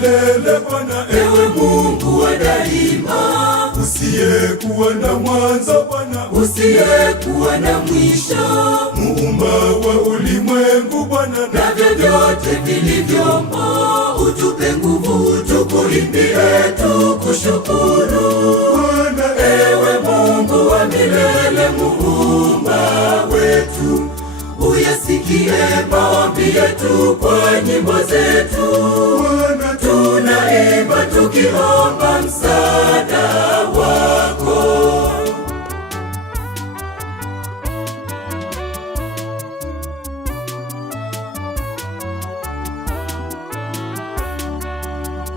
milele Bwana, ewe Mungu wa daima, usiyekuwa na mwanzo Bwana, usiyekuwa na mwisho, muumba wa ulimwengu Bwana na vyovyote vilivyomo, utupe nguvu tukuimbie, tukushukuru Bwana, ewe Mungu wa milele, muumba wetu. Uyasikie maombi yetu kwa nyimbo zetu Bwana, tunaimba tukiomba msaada wako.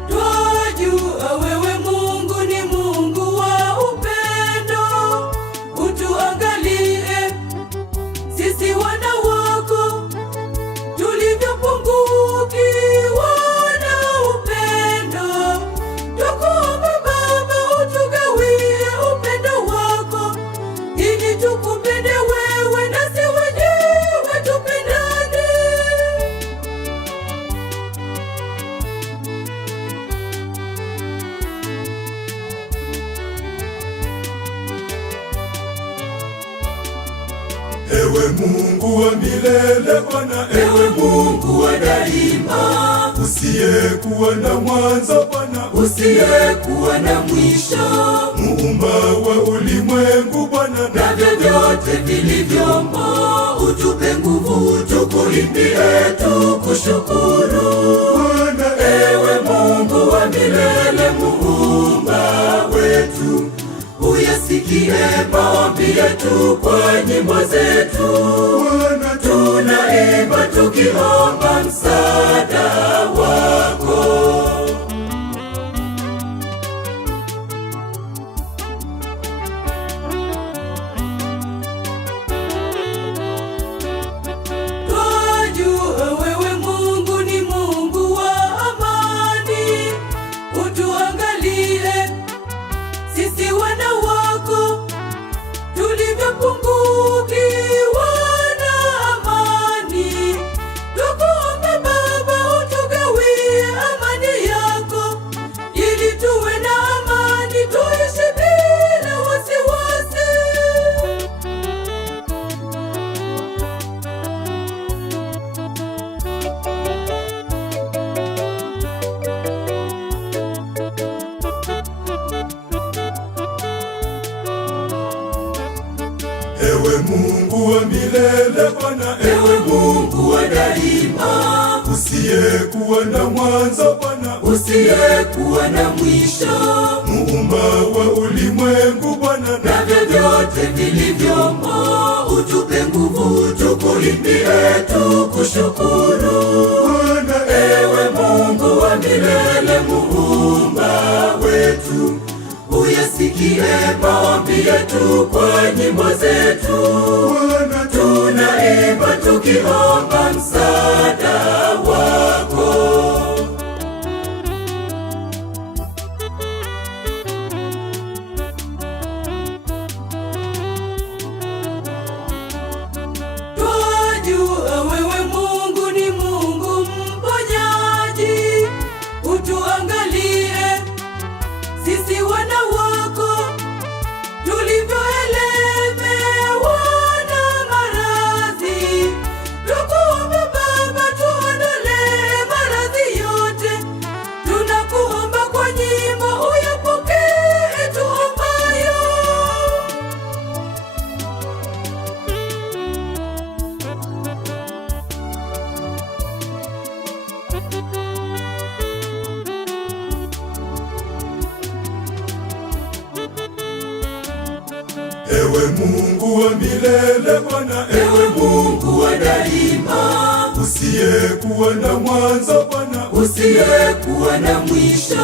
Twajua wewe Mungu ni Mungu wa upendo, utuangalie sisi wana wako tulivyopungukiwa na upendo. Tukuombe Baba, utugawie upendo wako, ili tukupende wewe nasi wenyewe tupendane. ewe Mungu wa milele Bwana, Ewe Mungu wa daima, usiyekuwa na mwanzo Bwana, usiyekuwa na mwisho, muumba wa ulimwengu Bwana na vyovyote vilivyomo, utupe nguvu tukuimbie, tukushukuru Bwana, ewe Mungu wa milele, muumba wetu. Uyasikie maombi yetu kwa nyimbo zetu Bwana, tunaimba tukiomba msaada wako. Twajua wewe Mungu ni Mungu wa amani, utuangalie sisi wana wako tulivyopungukiwa na amani. Tukuombe Baba, utugawie amani yako, ili tuwe na amani, tuishi bila wasiwasi. ewe Mungu wa milele Bwana, Ewe Mungu wa daima, usiyekuwa na mwanzo Bwana, usiyekuwa na mwisho, muumba wa ulimwengu Bwana na vyovyote vilivyomo, utupe nguvu tukuimbie, tukushukuru Bwana, ewe Mungu wa milele, muumba wetu. Uyasikie maombi yetu kwa nyimbo zetu Bwana, tunaimba tukiomba msaada wako. Twajua wewe Mungu ni Mungu mponyaji, utuangalie sisi wana wako tulivyoelemewa na maradhi. Tukuombe Baba, tuondolee maradhi yote. Tunakuomba kwa nyimbo, uyapokee tuombayo. ewe Mungu wa milele Bwana, Ewe Mungu wa daima, usiyekuwa na mwanzo Bwana, usiyekuwa na mwisho,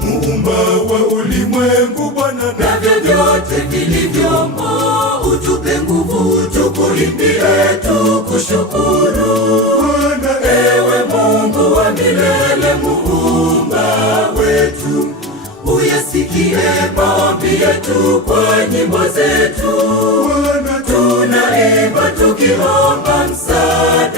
muumba wa ulimwengu Bwana na vyovyote vilivyomo, utupe nguvu tukuimbie, tukushukuru Bwana, ewe Mungu wa milele, muumba wetu. Uyasikie maombi yetu kwa nyimbo zetu Bwana, tunaimba tukiomba msaada